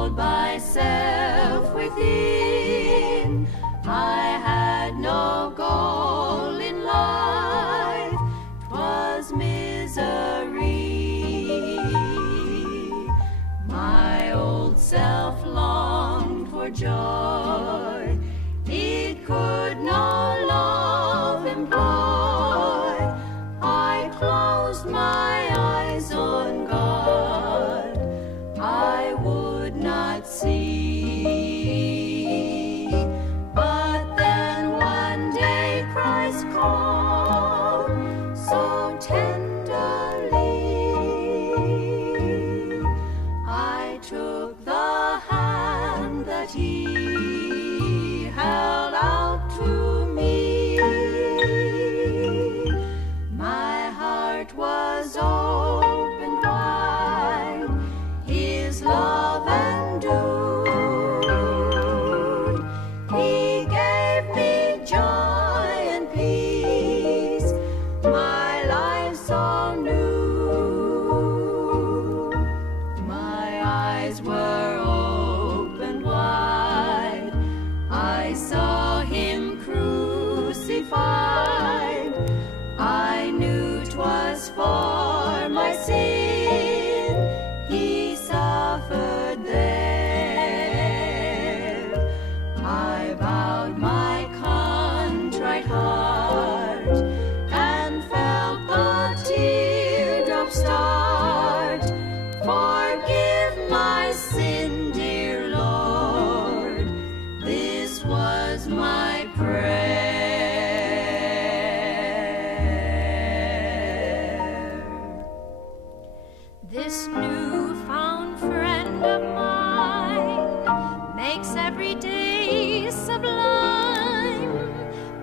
told myself within I had no goal in life, 'twas misery. My old self longed for joy, it could no love employ. I closed my eyes on God, I would not see. But then one day Christ called so tenderly, I took the hand that He held out to me. My heart was opened wide, His love endured. He gave me joy and peace, my life so new. My eyes were opened wide, I saw Him crucified. I knew 'twas for my sin He suffered there. I bowed my contrite heart and felt the teardrops start. Forgive my sin, dear Lord, this was my prayer. This newfound friend of mine makes every day sublime.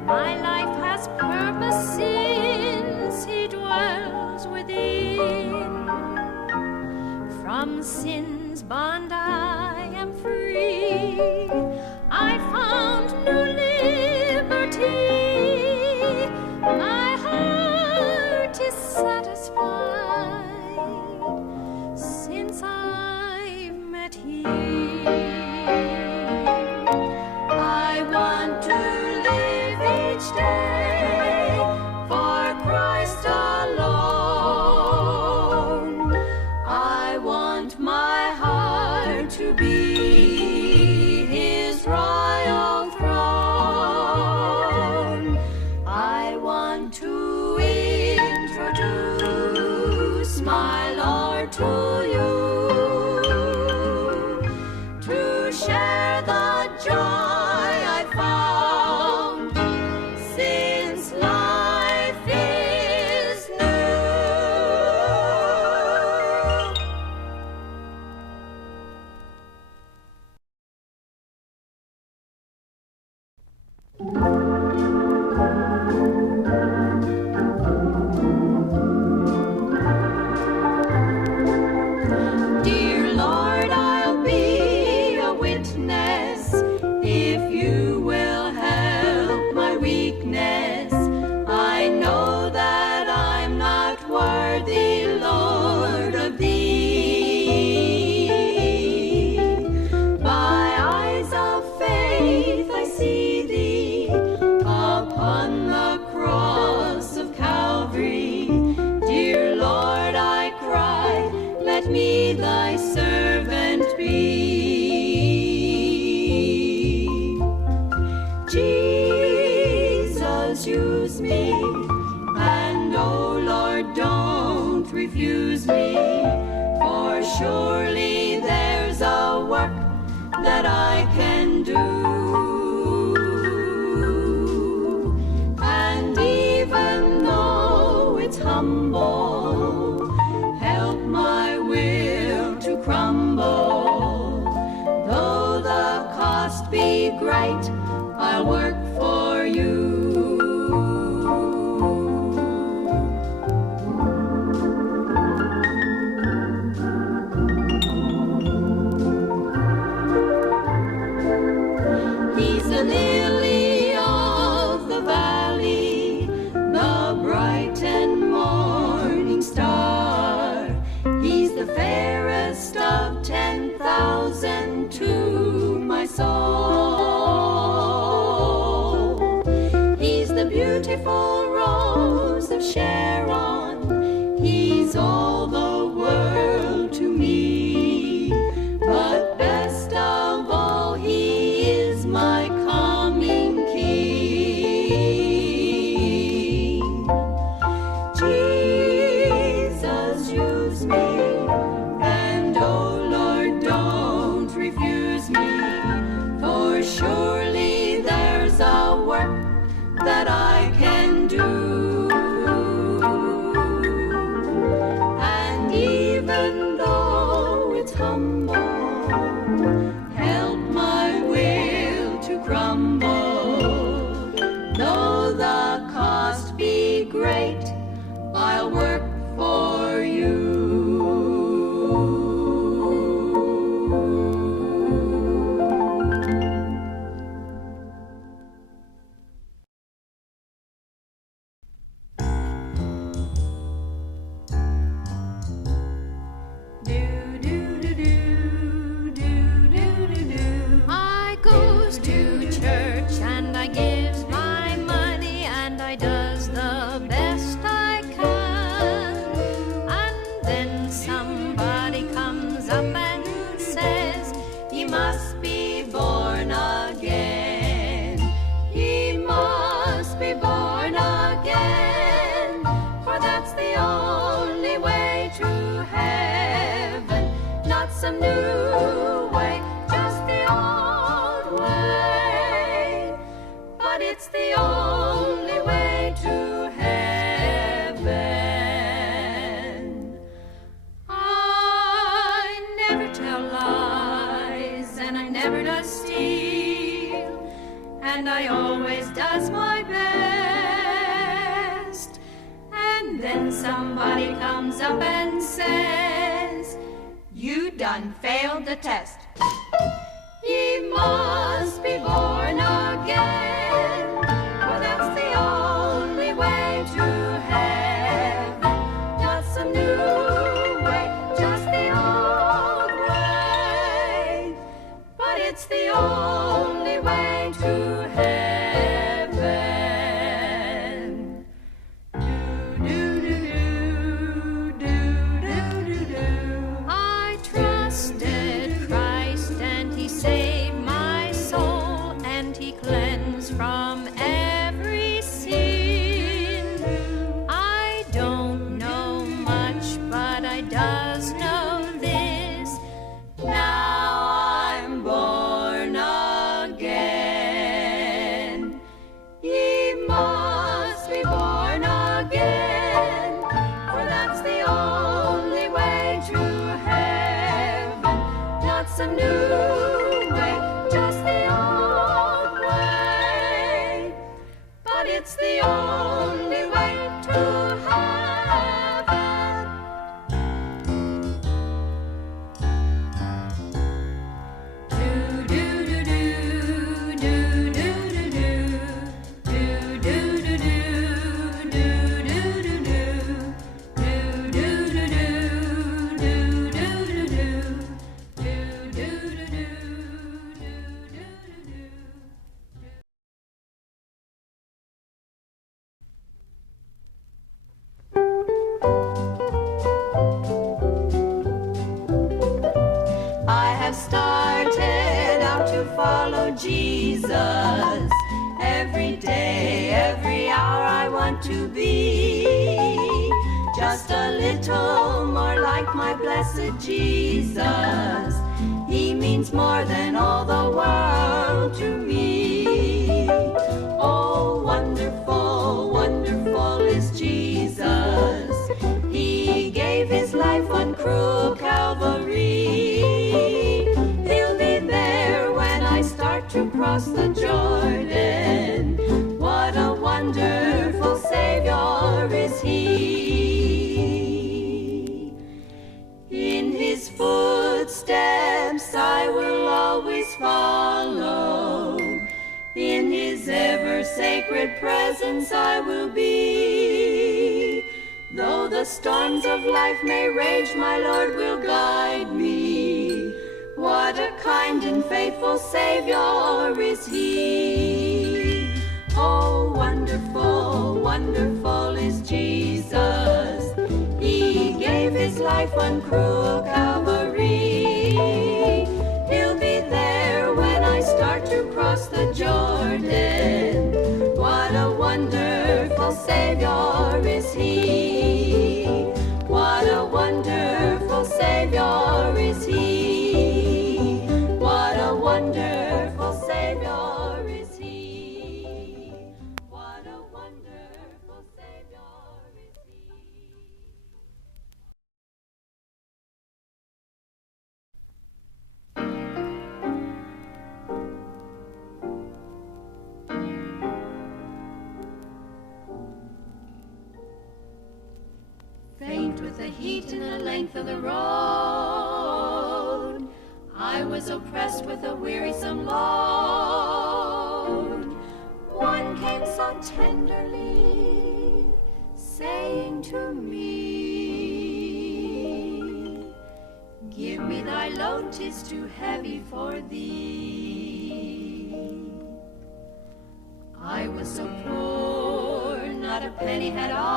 My life has purpose since He dwells within. From sin's bond I am free, I found new liberty. My heart is satisfied since I've met Him. I want to live each day for Christ alone. I want my heart to be His royal throne. I want to introduce my Lord to you, to share the joy I found since life is new. Dear Lord, I'll be a witness if you will help my weakness. I know that I'm not worthy, Lord, of Thee. By eyes of faith I see Thee upon the cross of Calvary. Dear Lord, I cry, let me Thy servant be. Jesus, use me, and oh Lord, don't refuse me, for surely there's a work that I can do. And even though it's humble, help my will to crumble. Though the cost be great, I'll work for you. He's the lily of the valley, the bright and morning star. He's the fairest of 10,000 humble, help my will to crumble. Though the cost be great, I'll work for you. I goes to church and I gives my money and I does the best I can. And then somebody comes up and says, "Ye must be born again. Ye must be born again. For that's the only way to heaven, not some new way, just the old way. But it's the only way to heaven." I never tell lies and I never does steal, and I always does my best. And then somebody comes up and says, "You done failed the test. Ye must be born again, for that's the only way to heaven, not some new way, just the old way. But it's the only way to heaven." I trusted Christ and He saved my soul, and He cleansed from every sin. I don't know much, but I does know this: now I'm born again. Ye must be born again, for that's the only way to heaven, not some new way, just the old way. But it's the only way to heaven. I have started out to follow Jesus. Every day, every hour I want to be just a little more like my blessed Jesus. He means more than all the world to me. Oh, wonderful, wonderful is Jesus. He gave His life on cruel Calvary. He'll be there when I start to cross the Jordan. What a wonderful Savior is He. In His footsteps I will always follow. In His ever sacred presence I will be. Though the storms of life may rage, my Lord will guide me. What a kind and faithful Savior is He. Oh, wonderful, wonderful is Jesus. He gave His life on cruel Calvary. He'll be there when I start to cross the Jordan. What a wonderful Savior is He. What a wonderful Savior is He. What a wonderful Savior is He. What a wonderful Savior is He. in the length of the road. I was oppressed with a wearisome load. One came so tenderly, saying to me, give me thy load, 'tis too heavy for thee. I was so poor, not a penny had I,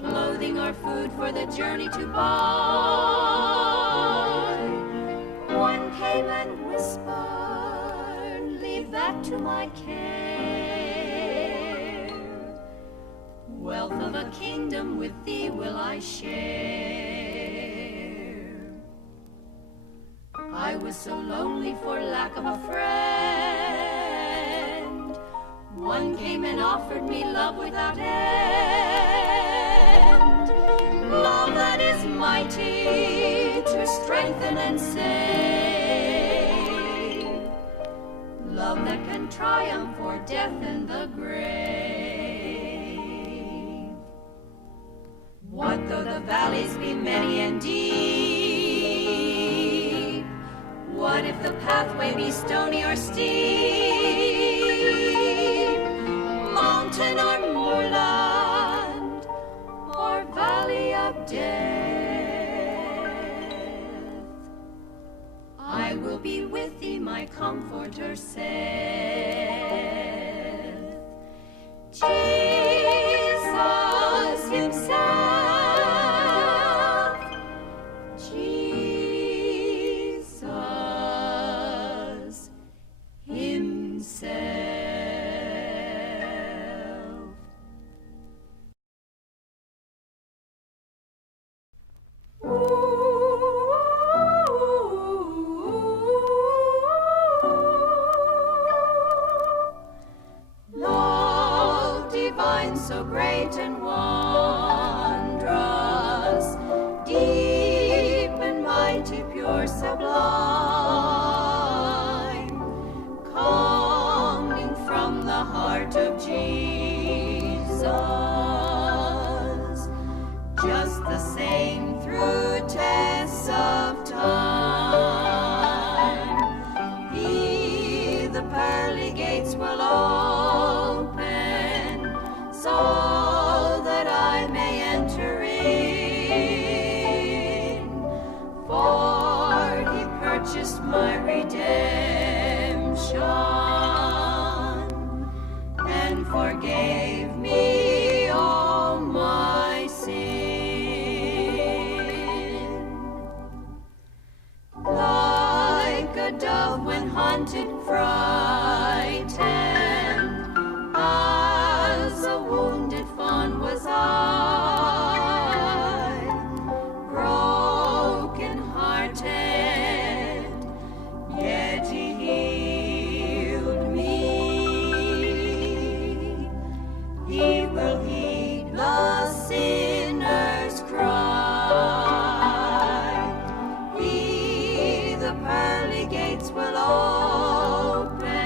clothing or food for the journey to buy. One came and whispered, leave that to my care. Wealth of a kingdom with thee will I share. I was so lonely for lack of a friend. One came and offered me love without end. Love that is mighty to strengthen and save. Love that can triumph for death and the grave. What though the valleys be many and deep? What if the pathway be stony or steep? Mountain or moorland, or valley of death, I will be with thee, my comforter saith. Jesus himself, Jesus himself. Love divine, so great and wondrous, deep and mighty, pure, sublime, coming from the heart of Jesus, just the same through tests of time. He the pearly gates will open, so that I may enter in, for he purchased my redemption and forgave me all my sin. Like a dove when hunted, frightened, as a wounded fawn was I, broken hearted, yet he healed me. He will heed the sinner's cry. He the pearly gates will open,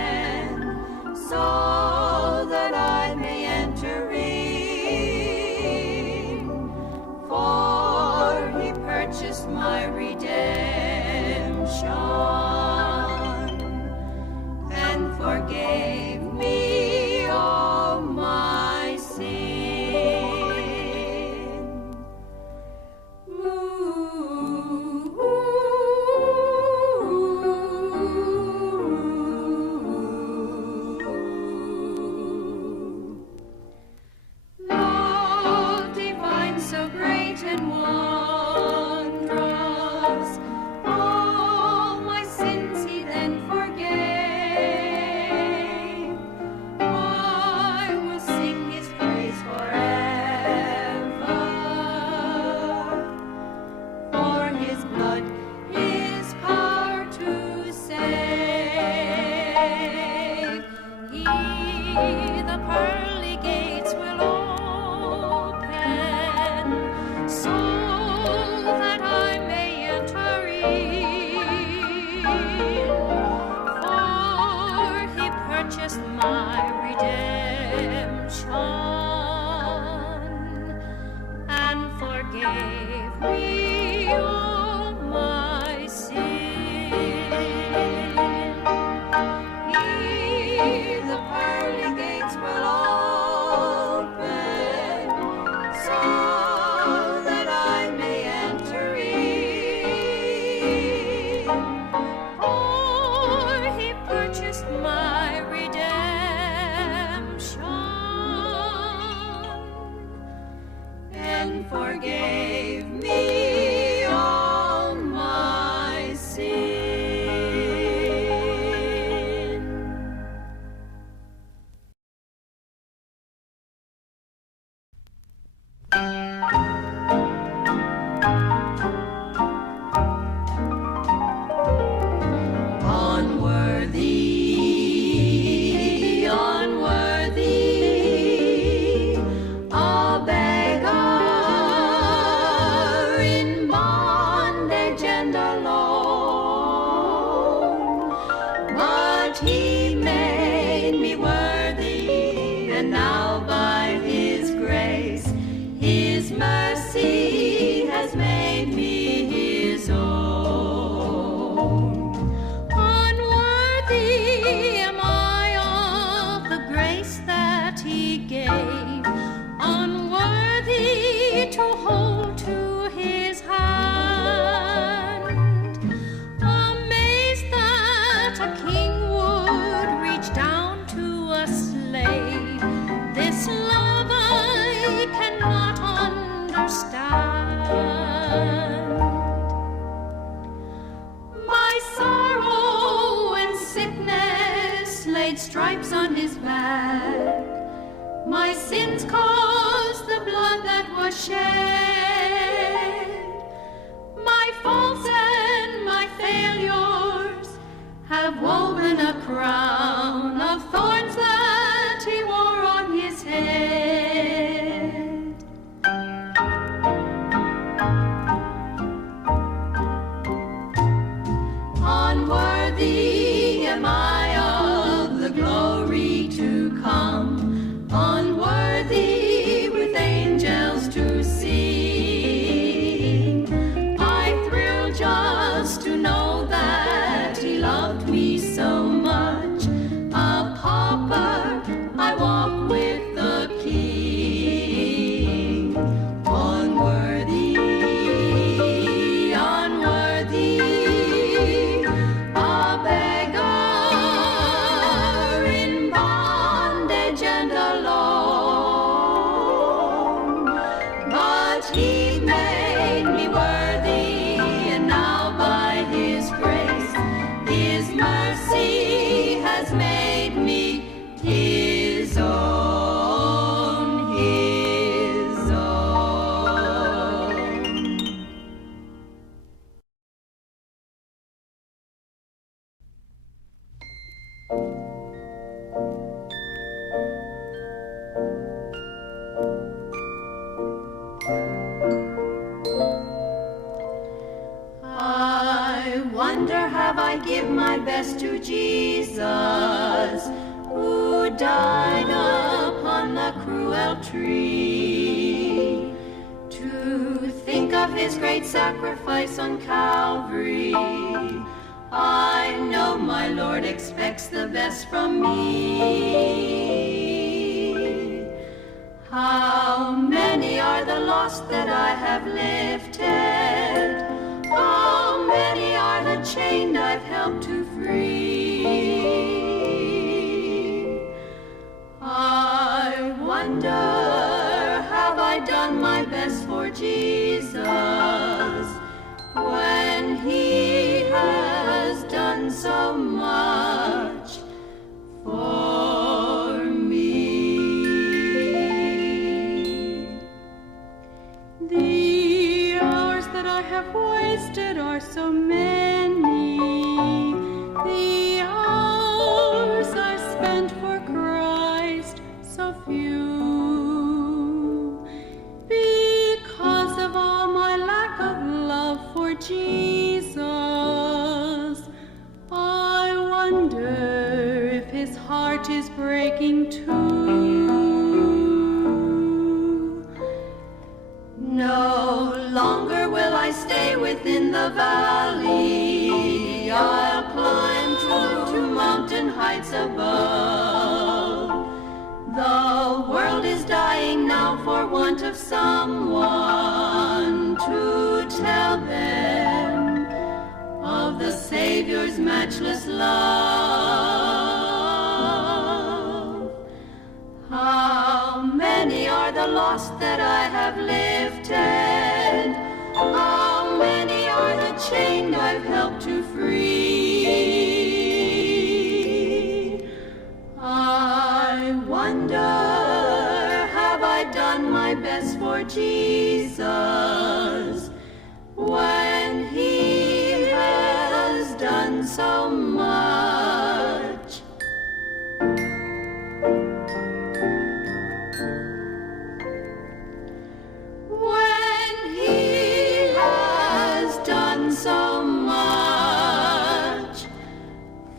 laid stripes on his back. My sins caused the blood that was shed. My faults and my failures have woven a crown of thorns that he wore on his head. Unworthy am I of the glory to come, unworthy with angels to sing. I thrill just to know that he loved me so much. A pauper, I walk with the King. Unworthy, unworthy, a beggar in bondage and alone. But he made me worthy, and now by his grace, his mercy has made me his own, his own. I wonder, have I give my best to Jesus, who died upon the cruel tree? To think of his great sacrifice on Calvary, I know my Lord expects the best from me. How many are the lost that I have lifted? How many are the chained I've helped to free? I wonder, have I done my best for Jesus when he has done so much for me? The hours that I have wasted are so many. The hours I spent for Christ so few. Because of all my lack of love for Jesus, I wonder if his heart is breaking too. No longer will I stay within the valley. I'll climb to mountain heights above. The world is dying now for want of someone to tell them of the Savior's matchless love. How many are the lost that I have lifted? How many are the chained I've helped to free? I wonder, have I done my best for Jesus when he has done so much? When he has done so much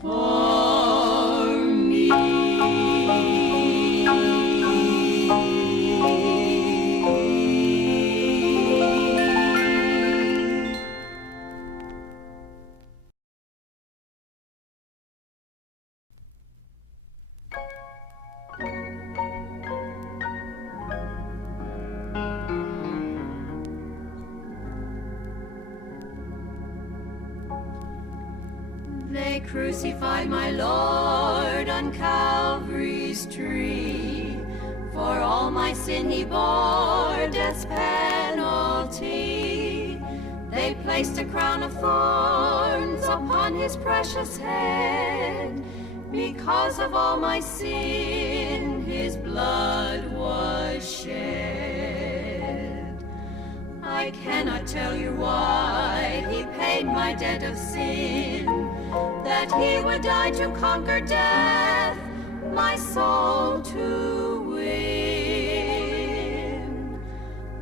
for me. They crucified my Lord on Calvary's tree. For all my sin he bore death's penalty. They placed a crown of thorns upon his precious head. Because of all my sin, his blood was shed. I cannot tell you why he paid my debt of sin, that he would die to conquer death, my soul to win.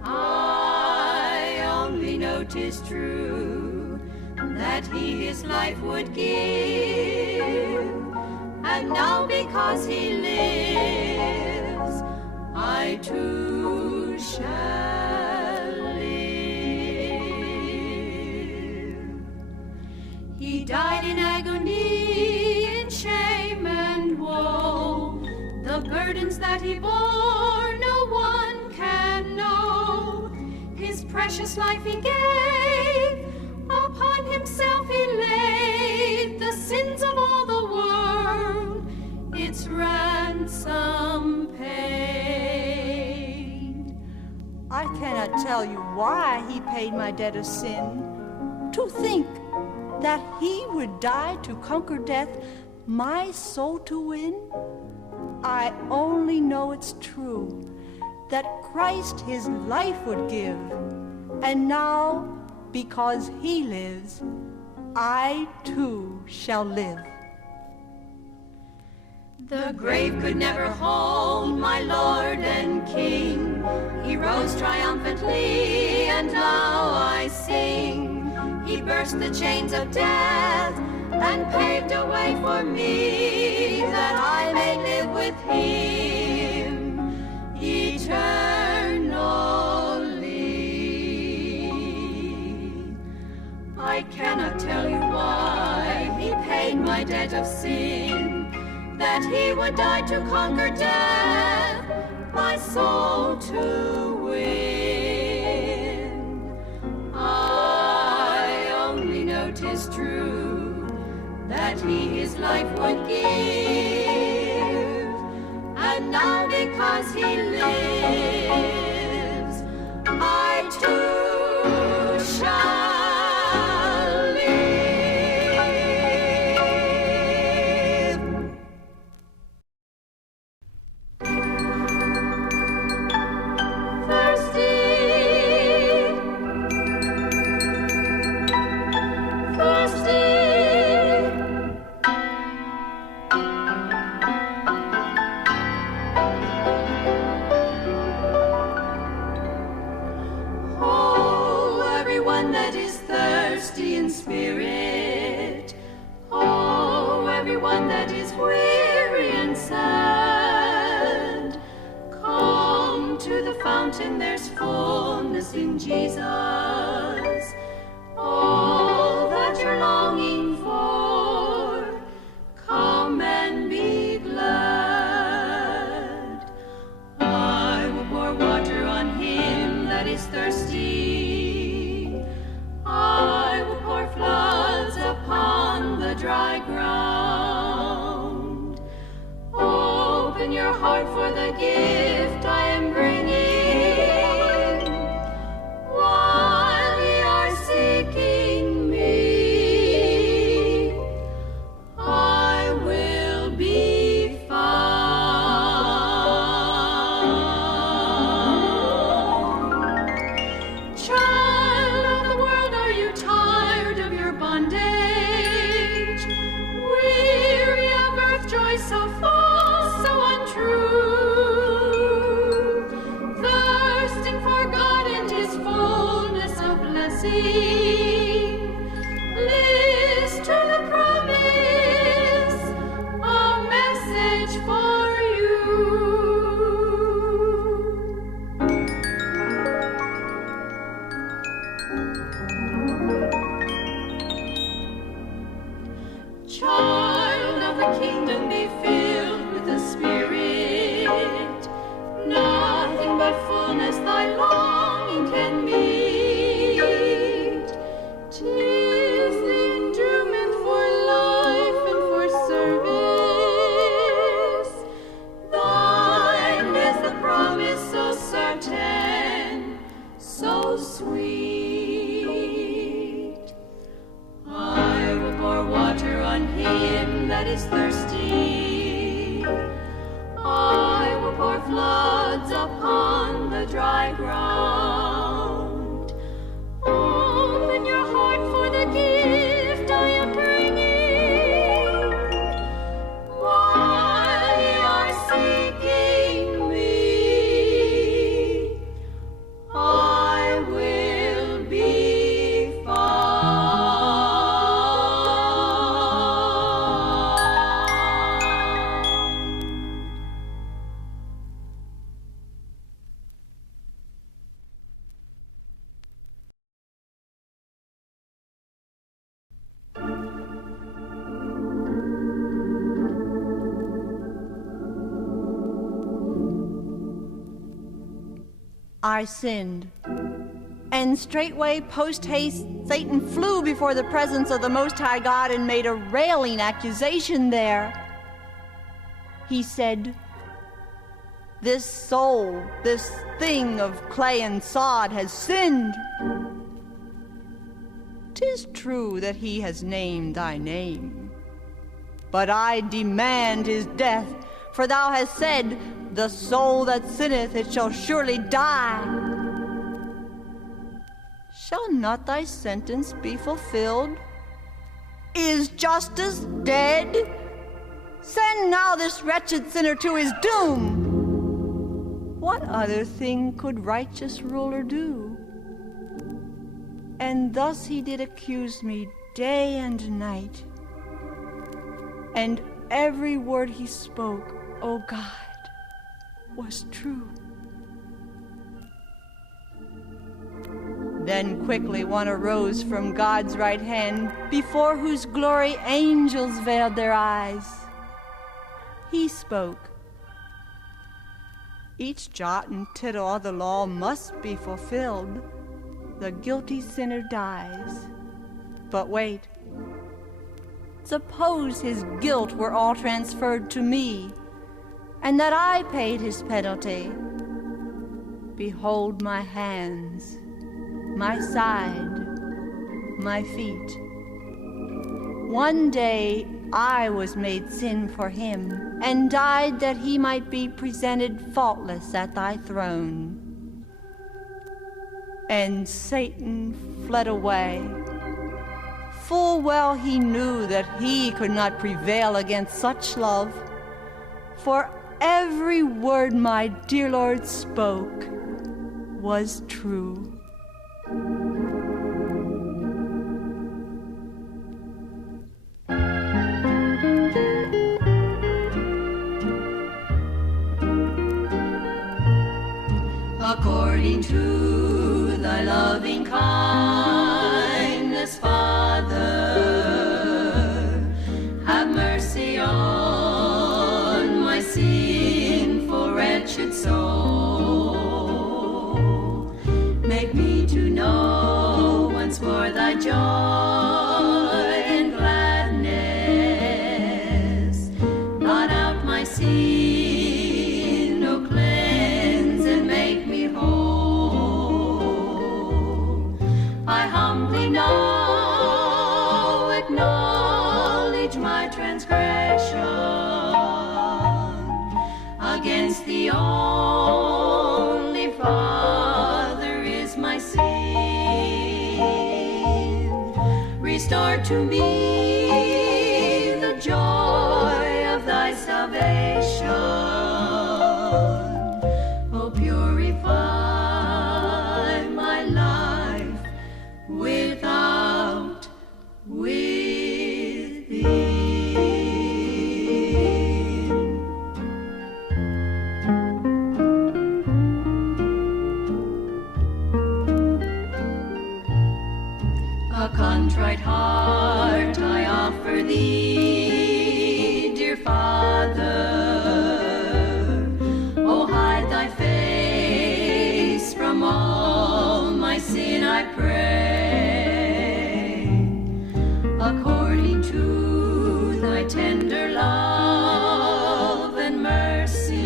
I only know 'tis true that he his life would give, and now because he lives, I too shall live. He died in agony, in shame and woe. The burdens that he bore, no one can know. His precious life he gave, upon himself he laid the sins of all the world, its ransom paid. I cannot tell you why he paid my debt of sin. To think that he would die to conquer death, my soul to win? I only know it's true that Christ his life would give, and now, because he lives, I too shall live. The grave could never hold my Lord and King. He rose triumphantly, and now I sing. He burst the chains of death and paved a way for me, that I may live with him eternally. I cannot tell you why he paid my debt of sin, that he would die to conquer death, my soul to win. I only know 'tis true that he his life would give, and now because he lives, I too shall spirit. Oh, everyone that is weary and sad, come to the fountain, there's fullness in Jesus. All that you're longing for, come and be glad. I will pour water on him that is thirsty. I will pour floods upon the dry ground. Open your heart for the gift I am bringing, while ye are seeking me, I will be found. Child of the world, are you tired of your bondage? Weary of earth joy so false, so untrue, thirsting for God and his fullness of blessing, list to the promise, a message for you. Child of the kingdom, be filled with the Spirit. Nothing but fullness thy longing can meet. 'Tis the endowment for life and for service. Thine is the promise so certain, so sweet. I will pour water on him that is thirsty. I sinned. And straightway, post-haste, Satan flew before the presence of the Most High God and made a railing accusation there. He said, "This soul, this thing of clay and sod has sinned. 'Tis true that he has named thy name, but I demand his death, for thou hast said, the soul that sinneth, it shall surely die. Shall not thy sentence be fulfilled? Is justice dead? Send now this wretched sinner to his doom." What other thing could righteous ruler do? And thus he did accuse me day and night. And every word he spoke, O God, was true. Then quickly one arose from God's right hand, before whose glory angels veiled their eyes. He spoke. Each jot and tittle of the law must be fulfilled. The guilty sinner dies. But wait. Suppose his guilt were all transferred to me, and that I paid his penalty. Behold my hands, my side, my feet. One day I was made sin for him, and died that he might be presented faultless at thy throne. And Satan fled away. Full well he knew that he could not prevail against such love, for every word my dear Lord spoke was true. According to thy loving kindness, Father, have mercy on my sinful, wretched soul. Make me to know once more thy joy and gladness. Blot out my sin, O cleanse and make me whole. I humbly now acknowledge my transgression against the only Father is my sin. Restore to me the joy of thy salvation. Oh, purify my life without within. A contrite heart I offer thee, dear Father. Oh, hide thy face from all my sin, I pray. According to thy tender love and mercy,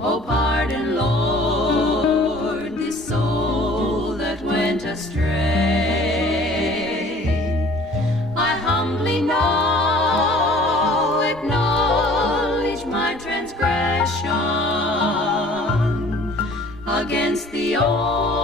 oh, pardon, Lord, this soul that went astray. I humbly now acknowledge my transgression against the old